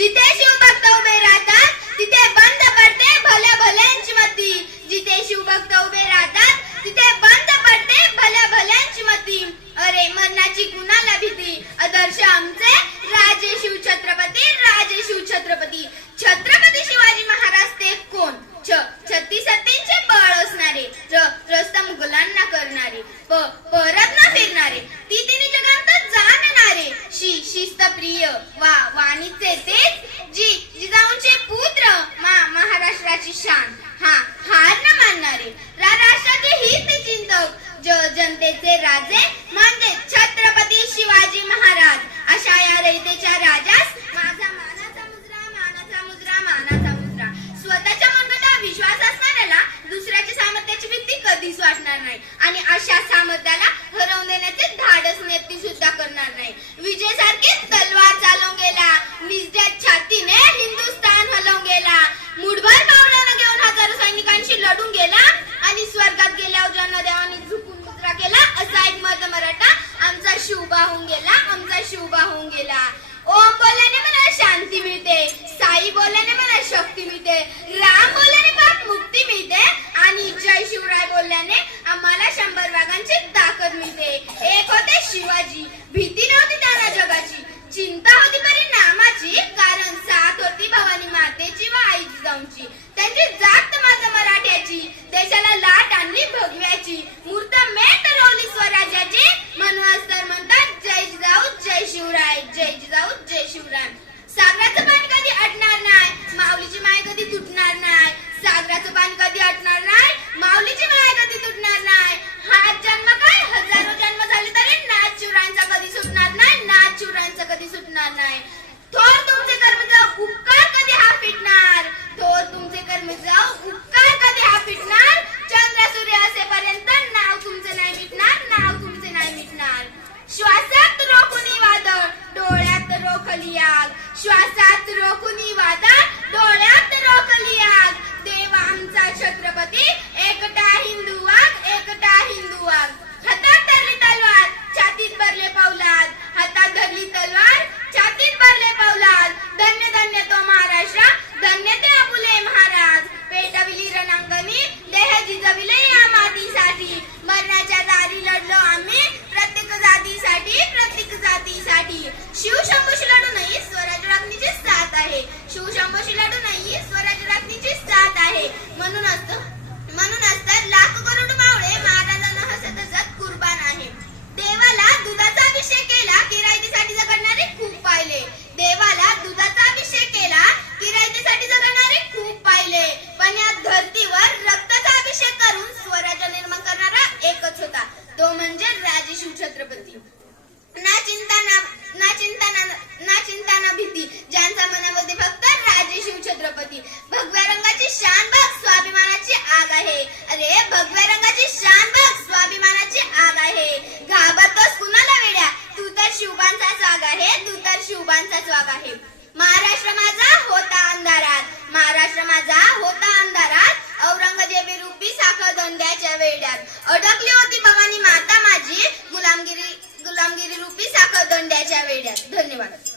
जिथे शिवभक्त उभे राहतात तिथे बंद पडते भल्या भल्यांची मती. जिथे शिवभक्त उभे राहतात तिथे बंद पडते भल्या भल्यांची मती. अरे मरणाची कुणाला भीती? आदर्श आमचे राजे शिव छत्रपती राजे शिव छत्रपती. शिस्त प्रिय वा वाणीचे तेच जी जिजाऊंचे पुत्र मा महाराष्ट्राची शान. हा हार न मानणारे रा राष्ट्राचे हित चिंतक ज जनतेचे राजे म्हणजे छत्रपती शिवाजी महाराज. अशा या रयतेच्या राजास माझा मानाचा मुजरा मानाचा मुजरा मानाचा मुजरा. स्वतःच्या मनगटावर विश्वास असणाऱ्याला दुसऱ्याच्या सामर्थ्याची भीती कधीच वाटणार नाही. आणि अशा सामर्थ्याला हरवून देण्याचे धाडस नेती सुद्धा करणार नाही. विजय सारखी तलवार चालवून गेला. निजड्या छातीने हिंदुस्थान हलवून गेला. मुठभर पावलानं घेऊन हजारो सैनिकांशी लढून गेला आणि स्वर्गात गेल्यावर ज्यांना देवाने झुकून मुद्रा केला. असा एक मत मराठा आमचा शिवबा होऊन गेला. आमचा शिवबा होऊन गेला. ओम बोलल्याने मला शांती मिळते. साई बोलल्याने मला शक्ती मिळते. राम बोलल्याने पाप मुक्ती मिळते. आणि जय शिवराय बोलल्याने आम्हाला शंभर वाघांची ताकद मिळते एक होते शिवाजी गणपती एकटा छत्रपती. ना चिंता ना ना चिंता ना ना चिंता ना भीती. ज्यांचा मनामध्ये फक्त राजे शिवछत्रपती भगव्या रंगाची शान बघ स्वाभिमानाची आग आहे. अरे भगव्या रंगाची शान बघ स्वाभिमानाची आग आहे. घाबरतोस कुणाला वेड्या? तू तर शिवबांचा स्वाग आहे तू तर शिवबांचा स्वाग आहे. महाराष्ट्र माझा होता अंधारात. महाराष्ट्र माझा होता अंधारात. औरंगजेबी रूपी साखर धंद्याच्या वेड्यात. अडक दंड्याच्या वेड्यात धन्यवाद.